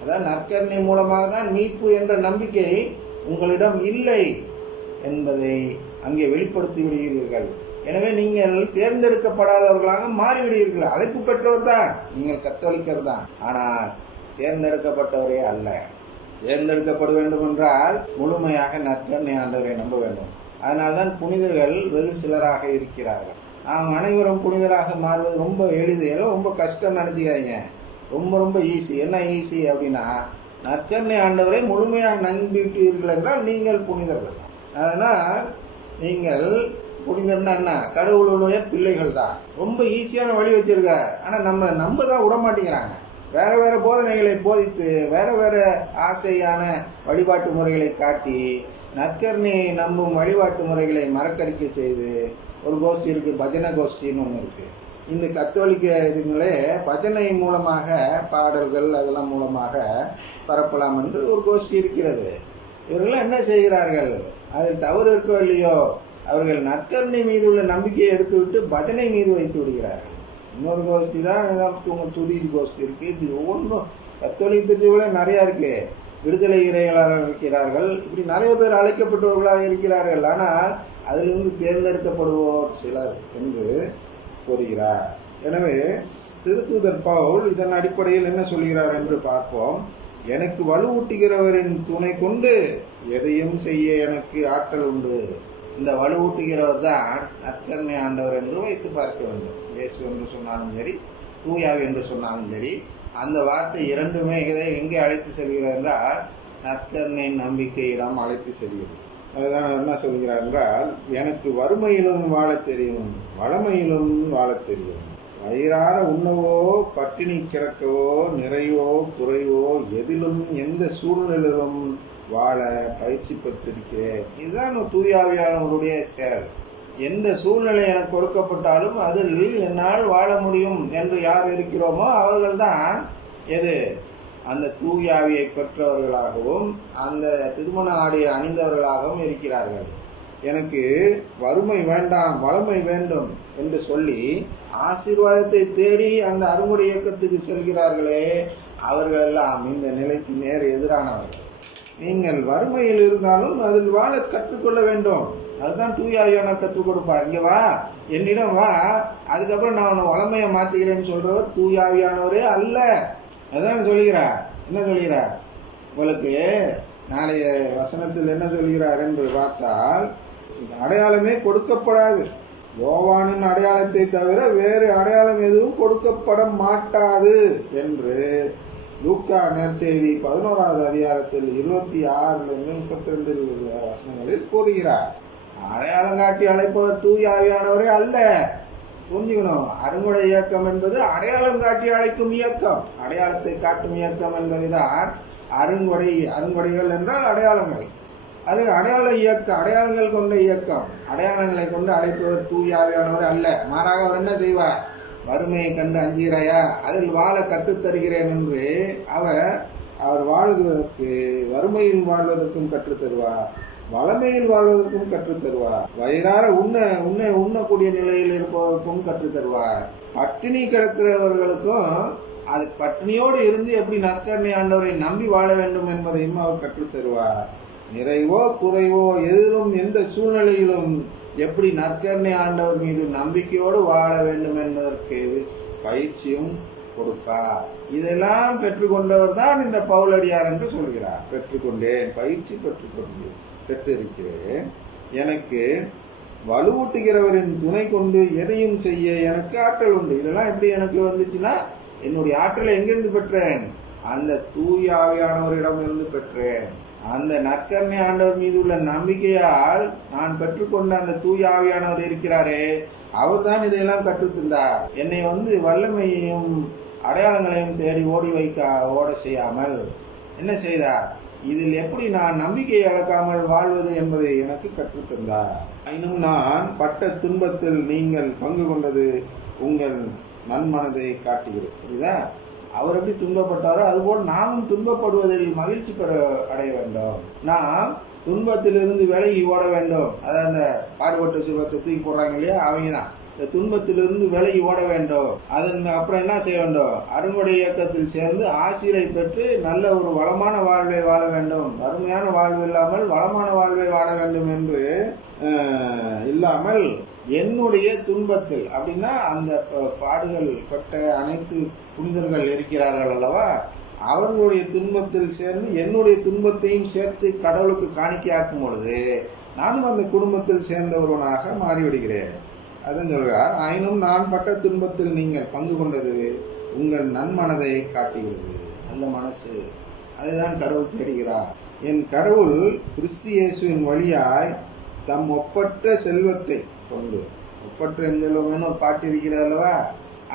அதாவது நற்கருணை மூலமாக தான் மீட்பு என்ற நம்பிக்கை உங்களிடம் இல்லை என்பதை அங்கே வெளிப்படுத்தி விடுகிறீர்கள். எனவே நீங்கள் தேர்ந்தெடுக்கப்படாதவர்களாக மாறிவிடுவீர்கள். அழைப்பு பெற்றவர் தான், நீங்கள் கத்தோலிக்கர் தான், ஆனால் தேர்ந்தெடுக்கப்பட்டவரே அல்ல. தேர்ந்தெடுக்கப்பட வேண்டும் என்றால் முழுமையாக நற்கருணை ஆண்டவரை நம்ப வேண்டும். அதனால்தான் புனிதர்கள் வெகு சிலராக இருக்கிறார்கள். அவங்க அனைவரும் புனிதராக மாறுவது ரொம்ப எளிது, எல்லாம் ரொம்ப கஷ்டம் நினைச்சுக்காதீங்க. ரொம்ப ரொம்ப ஈஸி. என்ன ஈஸி அப்படின்னா, நற்கருணை ஆண்டவரை முழுமையாக நம்பிவிட்டீர்கள் என்றால் நீங்கள் புனிதர்கள் தான். அதனால் நீங்கள் புனிதர்னா என்ன, கடவுளுடைய பிள்ளைகள் தான். ரொம்ப ஈஸியான வழி வச்சிருக்க. ஆனால் நம்ம நம்ப தான் விட மாட்டேங்கிறாங்க. வேற வேற போதனைகளை போதித்து வேற வேற ஆசையான வழிபாட்டு முறைகளை காட்டி நற்கருணையை நம்பும் வழிபாட்டு முறைகளை மறக்கடிக்க செய்து ஒரு கோஷ்டி இருக்கு, பஜனை கோஷ்டின்னு ஒன்று இருக்கு. இந்த கத்தோலிக்க இதுங்களே பஜனை மூலமாக பாடல்கள் அதெல்லாம் மூலமாக பரப்பலாம் என்று ஒரு கோஷ்டி இருக்கிறது. இவர்கள் என்ன செய்கிறார்கள், அதில் தவறு இருக்கோ இல்லையோ, அவர்கள் நற்கருணை மீது உள்ள நம்பிக்கையை எடுத்துவிட்டு பஜனை மீது வைத்து விடுகிறார்கள். இன்னொரு கோஷ்டி தான் துதி கோஷ்டி இருக்கு. இப்படி ஒவ்வொன்றும் கத்தோலிக்க திருச்சிகளே நிறையா இருக்கு. விடுதலை இறைகளாக இருக்கிறார்கள். இப்படி நிறைய பேர் அழைக்கப்பட்டவர்களாக இருக்கிறார்கள். ஆனால் அதிலிருந்து தேர்ந்தெடுக்கப்படுவோர் சிலர் என்று கூறுகிறார். எனவே திருத்தூதர் பவுல் இதன் அடிப்படையில் என்ன சொல்கிறார் என்று பார்ப்போம். எனக்கு வலுவூட்டுகிறவரின் துணை கொண்டு எதையும் செய்ய எனக்கு ஆற்றல் உண்டு. இந்த வலுவூட்டுகிறவர் தான் நற்கருணை ஆண்டவர் என்று வைத்து பார்க்க வேண்டும். இயேசு என்று சொன்னாலும் சரி, தூயாவி என்று சொன்னாலும் சரி, அந்த வார்த்தை இரண்டுமே இதை எங்கே அழைத்து செல்கிறது என்றால் நற்கருணை நம்பிக்கையிடம் அழைத்து செல்கிறது. அதுதான் என்ன சொல்கிறார் என்றால், எனக்கு வறுமையிலும் வாழ தெரியும், வளமையிலும் வாழ தெரியும். வயிறார உண்ணவோ பட்டினி கிடக்கவோ நிறைவோ குறைவோ எதிலும் எந்த சூழ்நிலையிலும் வாழ பயிற்சி பெற்றிருக்கிறேன். இதுதான் தூயாவியானவருடைய செயல். எந்த சூழ்நிலை எனக்கு கொடுக்கப்பட்டாலும் அதில் என்னால் வாழ முடியும் என்று யார் இருக்கிறோமோ அவர்கள்தான் எது அந்த தூயாவியை பெற்றவர்களாகவும் அந்த திருமண ஆடையை அணிந்தவர்களாகவும் இருக்கிறார்கள். எனக்கு வறுமை வேண்டாம் வளமை வேண்டும் என்று சொல்லி ஆசீர்வாதத்தை தேடி அந்த அருங்குடை இயக்கத்துக்கு செல்கிறார்களே, அவர்கள் எல்லாம் இந்த நிலைக்கு நேர் எதிரானவர்கள். நீங்கள் வறுமையில் இருந்தாலும் அதில் வாழ கற்றுக்கொள்ள வேண்டும். அதுதான் தூயாவியான கற்றுக் கொடுப்பார். இங்கே வா, என்னிடம் வா, அதுக்கப்புறம் நான் உன்னை வளமையை மாற்றுகிறேன்னு சொல்றவர் தூயாவியானவரே அல்ல. அதான் சொல்கிறார். என்ன சொல்கிறார், உங்களுக்கு நாளைய வசனத்தில் என்ன சொல்கிறார் என்று பார்த்தால், அடையாளமே கொடுக்கப்படாது. யோவானின் அடையாளத்தை தவிர வேறு அடையாளம் எதுவும் கொடுக்கப்பட மாட்டாது என்று லூக்கா நற்செய்தி 11வது அதிகாரத்தில் 26 32 வசனங்களில் கூறுகிறார். அடையாளம் காட்டி அழைப்பவர் தூயாவியானவரே அல்ல. புரிஞ்சுக்கணும். அருங்குடை இயக்கம் என்பது அடையாளம் காட்டி அழைக்கும் இயக்கம், அடையாளத்தை காட்டும் இயக்கம் என்பதுதான் அருங்குடைகள் என்றால் அடையாளங்கள். அது அடையாள இயக்கம், அடையாளங்கள் கொண்ட இயக்கம். அடையாளங்களை கொண்டு அழைப்பவர் தூயாவியானவர் அல்ல. மாறாக அவர் என்ன செய்வார், வறுமையை கண்டு அஞ்சுகிறாயா, அதில் வாழ கற்றுத்தருகிறேன் என்று அவர் வாழுவதற்கு வறுமையில் வாழ்வதற்கும் கற்றுத்தருவார், வளமையில் வாழ்வதற்கும் கற்றுத்தருவார், வயிறார உண்ணக்கூடிய நிலையில் இருப்பவருக்கும் கற்றுத்தருவார், பட்டினி கிடக்கிறவர்களுக்கும் அது பட்டினியோடு இருந்து எப்படி நற்கருணை ஆண்டவரை நம்பி வாழ வேண்டும் என்பதையும் அவர் கற்றுத்தருவார். நிறைவோ குறைவோ எதிலும் எந்த சூழ்நிலையிலும் எப்படி நற்கருணை ஆண்டவர் மீது நம்பிக்கையோடு வாழ வேண்டும் என்பதற்கு பயிற்சியும் கொடுப்பார். இதெல்லாம் பெற்றுக்கொண்டவர் தான் இந்த பவுலடியார் என்று சொல்கிறார். பெற்றுக்கொண்டேன், பயிற்சி பெற்றிருக்கிறேன். எனக்கு வலுவூட்டுகிறவரின் துணை கொண்டு எதையும் செய்ய எனக்கு ஆற்றல் உண்டு. இதெல்லாம் எப்படி எனக்கு வந்துச்சுன்னா, என்னுடைய ஆற்றலை எங்கிருந்து பெற்றேன், அந்த தூயாவியானவரிடம் இருந்து பெற்றேன். அந்த நற்கருணை ஆண்டவர் மீது உள்ள நம்பிக்கையால் நான் பெற்றுக்கொண்ட அந்த தூயாவியானவர் இருக்கிறாரே, அவர் தான் இதையெல்லாம் கற்றுத்தந்தார். என்னை வல்லமையையும் அடையாளங்களையும் தேடி ஓட செய்யாமல் என்ன செய்தார், இதில் எப்படி நான் நம்பிக்கை இழக்காமல் வாழ்வது என்பதை எனக்கு கற்றுத்தந்தார். இன்னும் நான் பட்ட துன்பத்தில் நீங்கள் பங்கு கொண்டது உங்கள் நன்மனதை காட்டுகிறது. புரியுதா? அவர் எப்படி துன்பப்பட்டாரோ அதுபோல் நாமும் துன்பப்படுவதில் மகிழ்ச்சி அடைய வேண்டும். நாம் துன்பத்திலிருந்து விலகி ஓட வேண்டும். அதாவது அந்த பாடுபட்ட சிவத்தை தூக்கி போடுறாங்க இல்லையா, அவங்க தான் இந்த துன்பத்திலிருந்து விலகி ஓட வேண்டும். அதன் அப்புறம் என்ன செய்ய வேண்டும்? அருங்குடை இயக்கத்தில் சேர்ந்து ஆசிரை பெற்று நல்ல ஒரு வளமான வாழ்வை வாழ வேண்டும். வறுமையான வாழ்வு இல்லாமல் வளமான வாழ்வை வாழ வேண்டும் என்று இல்லாமல் என்னுடைய துன்பத்தில் அப்படின்னா அந்த பாடுகள் பட்ட அனைத்து புனிதர்கள் இருக்கிறார்கள் அல்லவா, அவர்களுடைய துன்பத்தில் சேர்ந்து என்னுடைய துன்பத்தையும் சேர்த்து கடவுளுக்கு காணிக்கையாக்கும் பொழுது நானும் அந்த குடும்பத்தில் சேர்ந்தவர்களாக மாறிவிடுகிறேன். அதான் சொல்கிறார், ஆயினும் நான் பட்ட துன்பத்தில் நீங்கள் பங்கு கொண்டது உங்கள் நன்மனதை காட்டுகிறது. நல்ல மனசு, அதுதான் கடவுள் தேடுகிறார். என் கடவுள் கிறிஸ்து இயேசுவின் வழியாய் தம் ஒப்பற்ற செல்வத்தை கொண்டு, ஒப்பற்ற செல்வம்னு ஒரு பாட்டு இருக்கிறது அல்லவா,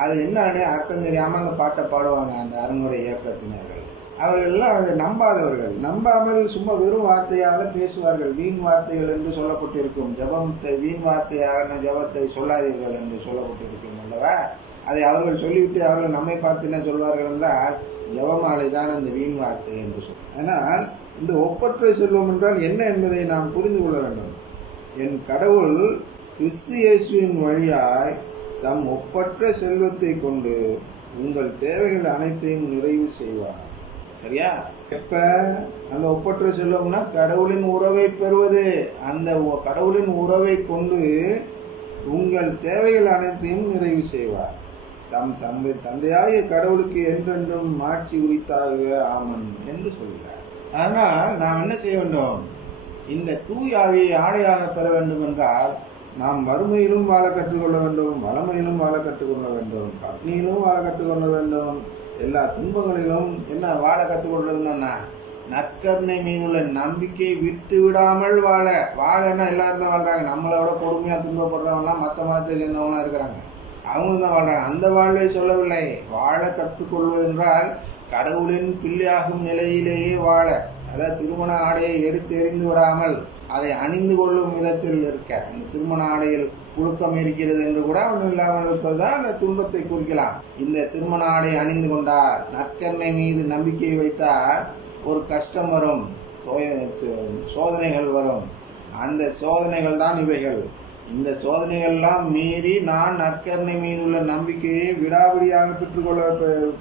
அது என்னன்னு அர்த்தம் தெரியாமல் அந்த பாட்டை பாடுவாங்க அந்த அருங்குடை இயக்கத்தினர்கள். அவர்கள் எல்லாம் அதை நம்பாதவர்கள், நம்பாமல் சும்மா வெறும் வார்த்தையாக பேசுவார்கள். வீண் வார்த்தைகள் என்று சொல்லப்பட்டிருக்கும். ஜபத்தை வீண் வார்த்தையாக ஜபத்தை சொல்லாதீர்கள் என்று சொல்லப்பட்டிருக்கும் அல்லவா. அதை அவர்கள் சொல்லிவிட்டு அவர்கள் நம்மை பார்த்து என்ன சொல்வார்கள் என்றால், ஜபமாலை தான் அந்த வீண் வார்த்தை என்று சொல். ஆனால் இந்த ஒப்பற்ற செல்வம் என்றால் என்ன என்பதை நாம் புரிந்து கொள்ள வேண்டும். என் கடவுள் கிறிஸ்து இயேசுவின் வழியாய் தம் ஒப்பற்ற செல்வத்தை கொண்டு உங்கள் தேவைகள் அனைத்தையும் நிறைவு செய்வார். சரியா? எப்ப அந்த ஒப்பற்ற செல்வம்னா கடவுளின் உறவை பெறுவது. அந்த கடவுளின் உறவை கொண்டு உங்கள் தேவைகள் அனைத்தையும் நிறைவு செய்வார். தம் தந்தையாகிய கடவுளுக்கு என்றென்றும் மாட்சி உரித்தாக ஆமன் என்று சொல்கிறார். ஆனால் நாம் என்ன செய்ய வேண்டும்? இந்த தூய ஆவியை ஆடையாக பெற வேண்டும் என்றால் நாம் வறுமையிலும் வாழ கற்றுக்கொள்ள வேண்டும், வளமையிலும் வாழ கற்றுக்கொள்ள வேண்டும், பட்னியிலும் வாழ கற்றுக்கொள்ள வேண்டும். எல்லா துன்பங்களிலும் என்ன வாழ கற்றுக்கொள்றதுன்னா நற்கருணை மீதுள்ள நம்பிக்கை விட்டு விடாமல் வாழன்னா எல்லாரும் தான் வாழ்றாங்க. நம்மளை விட கொடுமையா துன்பப்படுறவங்கலாம் மற்ற மதத்தை சேர்ந்தவங்களாம் இருக்கிறாங்க, அவங்களும் தான் வாழ்றாங்க. அந்த வாழ்வை சொல்லவில்லை. வாழ கற்றுக்கொள்வதென்றால் கடவுளின் பிள்ளையாகும் நிலையிலேயே வாழ, அதாவது திருமண ஆடையை எடுத்து எறிந்து விடாமல் அதை அணிந்து கொள்ளும் விதத்தில் இருக்க. அந்த திருமண ஆடையில் புழுக்கம் இருக்கிறது என்று கூட ஒன்றும் இல்லாமல் இருப்பதுதான் அந்த துன்பத்தை குறிக்கலாம். இந்த திருமண ஆடை அணிந்து கொண்டால், நற்கருணை மீது நம்பிக்கை வைத்தால் ஒரு கஷ்டம் வரும், சோதனைகள் வரும். அந்த சோதனைகள் தான் இவைகள். இந்த சோதனைகள்லாம் மீறி நான் நற்கருணை மீது உள்ள நம்பிக்கையை விடாபிடியாக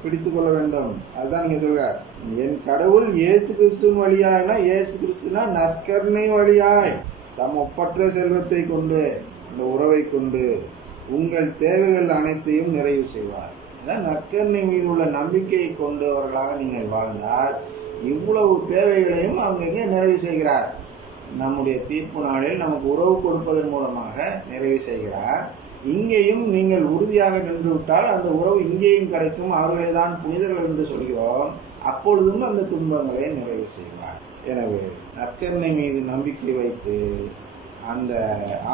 பிடித்து கொள்ள வேண்டும். அதுதான் நீங்க சொல்ற. என் கடவுள் இயேசு கிறிஸ்துவின் வழியாய்னா, இயேசு கிறிஸ்துனா நற்கருணை வழியாய் தம் ஒப்பற்ற செல்வத்தை கொண்டு, அந்த உறவை கொண்டு உங்கள் தேவைகள் அனைத்தையும் நிறைவு செய்வார். அதான் நற்கருணை மீது உள்ள நம்பிக்கையை கொண்டவர்களாக நீங்கள் வாழ்ந்தால் இவ்வளவு தேவைகளையும் அவங்க நிறைவு செய்கிறார். நம்முடைய தீர்ப்பு நாளில் நமக்கு உறவு கொடுப்பதன் மூலமாக நிறைவு செய்கிறார். இங்கேயும் நீங்கள் உறுதியாக நின்று விட்டால் அந்த உறவு இங்கேயும் கிடைக்கும். அவர்களை தான் புனிதர்கள் என்று சொல்கிறோம். அப்பொழுதும் அந்த துன்பங்களை நிறைவு செய்வார். எனவே நற்கருணை மீது நம்பிக்கை வைத்து அந்த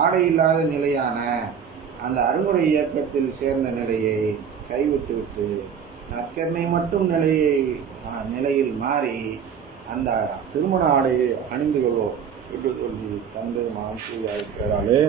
ஆடை இல்லாத நிலையான அந்த அருங்குடை இயக்கத்தில் சேர்ந்த நிலையை கைவிட்டுவிட்டு நற்கருணை மட்டும் நிலையில் மாறி அந்த திருமண ஆடையை அணிந்து கொள்வோம் என்று சொல்லி தந்தை மான் பேராலே